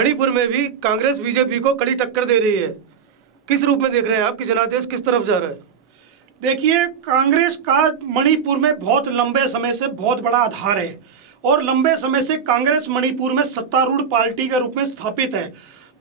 मणिपुर में भी कांग्रेस बीजेपी को कड़ी टक्कर दे रही है। किस रूप में देख रहे हैं आप कि जनादेश किस तरफ जा रहा है? देखिए, कांग्रेस का मणिपुर में बहुत लंबे समय से बहुत बड़ा आधार है और लंबे समय से कांग्रेस मणिपुर में सत्तारूढ़ पार्टी के रूप में स्थापित है।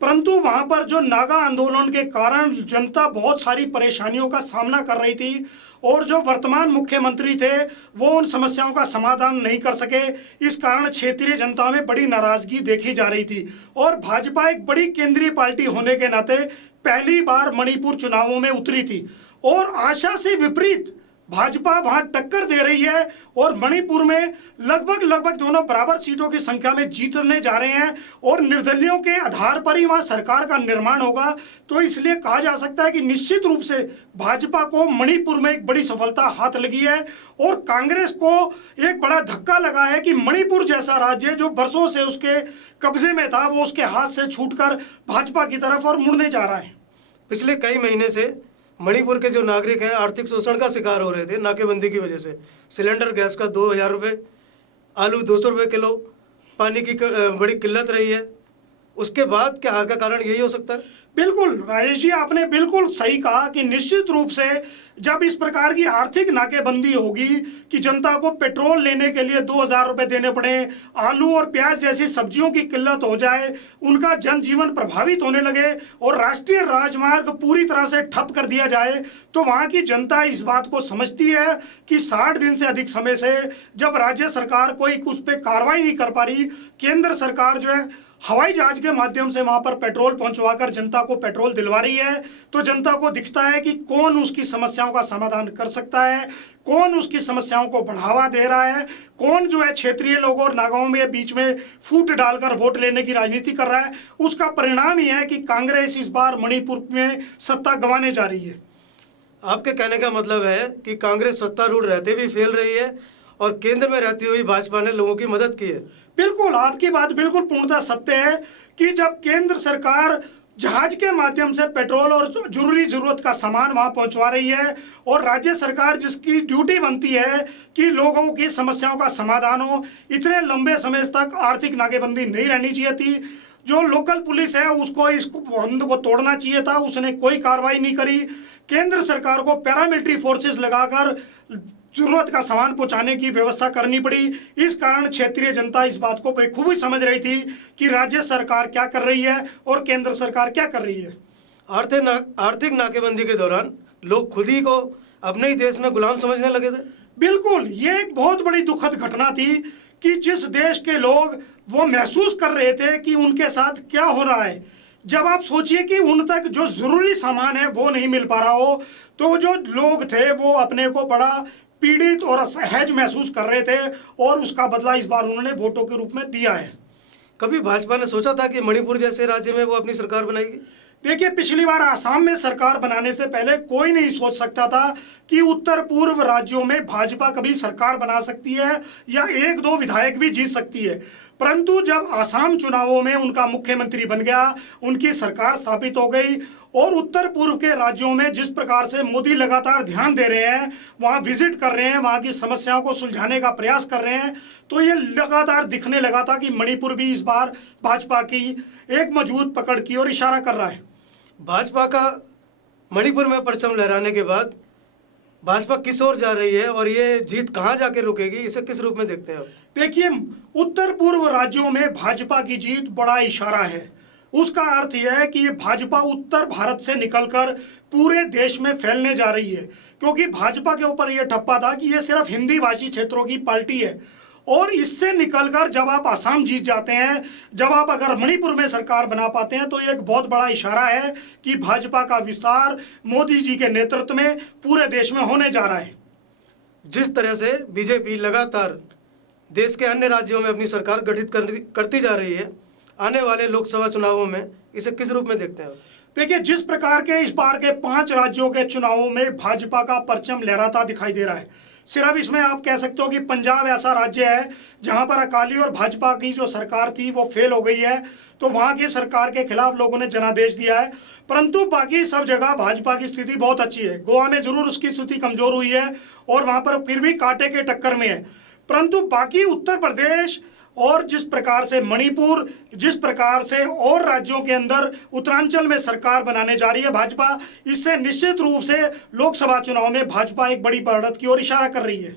परंतु वहां पर जो नागा आंदोलन के कारण जनता बहुत सारी परेशानियों का सामना कर रही थी और जो वर्तमान मुख्यमंत्री थे वो उन समस्याओं का समाधान नहीं कर सके। इस कारण क्षेत्रीय जनता में बड़ी नाराजगी देखी जा रही थी और भाजपा एक बड़ी केंद्रीय पार्टी होने के नाते पहली बार मणिपुर चुनावों में उतरी थी और आशा से विपरीत भाजपा वहां टक्कर दे रही है और मणिपुर में लगभग दोनों बराबर सीटों की संख्या में जीतने जा रहे हैं और निर्दलियों के आधार पर ही वहां सरकार का निर्माण होगा। तो इसलिए कहा जा सकता है कि निश्चित रूप से भाजपा को मणिपुर में एक बड़ी सफलता हाथ लगी है और कांग्रेस को एक बड़ा धक्का लगा है कि मणिपुर जैसा राज्य जो बरसों से उसके कब्जे में था वो उसके हाथ से छूटकर भाजपा की तरफ और मुड़ने जा रहा है। पिछले कई महीने से मणिपुर के जो नागरिक हैं आर्थिक शोषण का शिकार हो रहे थे नाकेबंदी की वजह से। सिलेंडर गैस का 2000 रुपये, आलू 200 रुपये किलो, पानी की बड़ी किल्लत रही है। उसके बाद क्या हार का कारण यही हो सकता है? बिल्कुल राजेश जी, आपने बिल्कुल सही कहा कि निश्चित रूप से जब इस प्रकार की आर्थिक नाकेबंदी होगी कि जनता को पेट्रोल लेने के लिए 2000 रुपये देने पड़े, आलू और प्याज जैसी सब्जियों की किल्लत हो जाए, उनका जनजीवन प्रभावित होने लगे और राष्ट्रीय राजमार्ग पूरी तरह से ठप कर दिया जाए, तो वहाँ की जनता इस बात को समझती है कि 60 दिन से अधिक समय से जब राज्य सरकार कोई उस पर कार्रवाई नहीं कर पा रही, केंद्र सरकार जो है हवाई जहाज के माध्यम से वहां पर पेट्रोल पहुंचवाकर जनता को पेट्रोल दिलवा रही है, तो जनता को दिखता है कि कौन उसकी समस्याओं का समाधान कर सकता है, कौन उसकी समस्याओं को बढ़ावा दे रहा है, कौन जो है क्षेत्रीय लोगों और नागाओं में बीच में फूट डालकर वोट लेने की राजनीति कर रहा है। उसका परिणाम ही है कि कांग्रेस इस बार मणिपुर में सत्ता गंवाने जा रही है। आपके कहने का मतलब है कि कांग्रेस सत्तारूढ़ रहते भी फेल रही है और केंद्र में रहती हुई भाजपा ने लोगों की मदद की है। बिल्कुल, आपकी बात बिल्कुल पूर्णतः सत्य है कि जब केंद्र सरकार जहाज के माध्यम से पेट्रोल और जरूरत का सामान वहां पहुंचवा रही है और राज्य सरकार जिसकी ड्यूटी बनती है कि लोगों की समस्याओं का समाधान हो, इतने लंबे समय तक आर्थिक नाकेबंदी नहीं रहनी चाहिए थी। जो लोकल पुलिस है उसको इस बंद को तोड़ना चाहिए था, उसने कोई कार्रवाई नहीं करी। केंद्र सरकार को पैरामिलिट्री फोर्सेस लगाकर जरूरत का सामान पहुंचाने की व्यवस्था करनी पड़ी। इस कारण क्षेत्रीय जनता इस बात को बखूबी समझ रही थी कि राज्य सरकार क्या कर रही है और केंद्र सरकार क्या कर रही है। आर्थिक नाकेबंदी के दौरान लोग खुद ही को अपने ही देश में गुलाम समझने लगे थे। बिल्कुल, ये एक बहुत बड़ी दुखद घटना थी कि जिस देश के लोग वो महसूस कर रहे थे कि उनके साथ क्या हो रहा है। जब आप सोचिए कि उन तक जो जरूरी सामान है वो नहीं मिल पा रहा हो, तो जो लोग थे वो अपने को बड़ा पीड़ित और असहज महसूस कर रहे थे और उसका बदला इस बार उन्होंने वोटों के रूप में दिया है। कभी भाजपा ने सोचा था कि मणिपुर जैसे राज्य में वो अपनी सरकार बनाएगी? देखिए, पिछली बार आसाम में सरकार बनाने से पहले कोई नहीं सोच सकता था कि उत्तर पूर्व राज्यों में भाजपा कभी सरकार बना सकती है या 1-2 विधायक भी जीत सकती है। परंतु जब आसाम चुनावों में उनका मुख्यमंत्री बन गया, उनकी सरकार स्थापित हो गई और उत्तर पूर्व के राज्यों में जिस प्रकार से मोदी लगातार ध्यान दे रहे हैं, वहाँ विजिट कर रहे हैं, वहाँ की समस्याओं को सुलझाने का प्रयास कर रहे हैं, तो ये लगातार दिखने लगा था कि मणिपुर भी इस बार भाजपा की एक मजबूत पकड़ की ओर इशारा कर रहा है। भाजपा का मणिपुर में परचम लहराने के बाद भाजपा किस ओर जा रही है और ये जीत कहां जाके रुकेगी, इसे किस रूप में देखते हैं आप? देखिए, उत्तर पूर्व राज्यों में भाजपा की जीत बड़ा इशारा है। उसका अर्थ यह है कि ये भाजपा उत्तर भारत से निकलकर पूरे देश में फैलने जा रही है, क्योंकि भाजपा के ऊपर यह ठप्पा था कि ये सिर्फ हिंदी भाषी क्षेत्रों की पार्टी है और इससे निकलकर जब आप आसाम जीत जाते हैं, जब आप अगर मणिपुर में सरकार बना पाते हैं, तो ये एक बहुत बड़ा इशारा है कि भाजपा का विस्तार मोदी जी के नेतृत्व में पूरे देश में होने जा रहा है। जिस तरह से बीजेपी लगातार देश के अन्य राज्यों में अपनी सरकार गठित करती जा रही है, आने वाले लोकसभा चुनावों में इसे किस रूप में देखते हैं? देखिए, जिस प्रकार के इस बार के 5 राज्यों के चुनावों में भाजपा का परचम लहराता दिखाई दे रहा है। सिर्फ इसमें आप कह सकते हो कि पंजाब ऐसा राज्य है जहां पर अकाली और भाजपा की जो सरकार थी वो फेल हो गई है, तो वहां की सरकार के खिलाफ लोगों ने जनादेश दिया है। परंतु बाकी सब जगह भाजपा की स्थिति बहुत अच्छी है। गोवा में जरूर उसकी स्थिति कमजोर हुई है और वहां पर फिर भी कांटे के टक्कर में है, परंतु बाकी उत्तर प्रदेश और जिस प्रकार से मणिपुर, जिस प्रकार से और राज्यों के अंदर उत्तरांचल में सरकार बनाने जा रही है भाजपा, इससे निश्चित रूप से लोकसभा चुनाव में भाजपा एक बड़ी बढ़त की ओर इशारा कर रही है।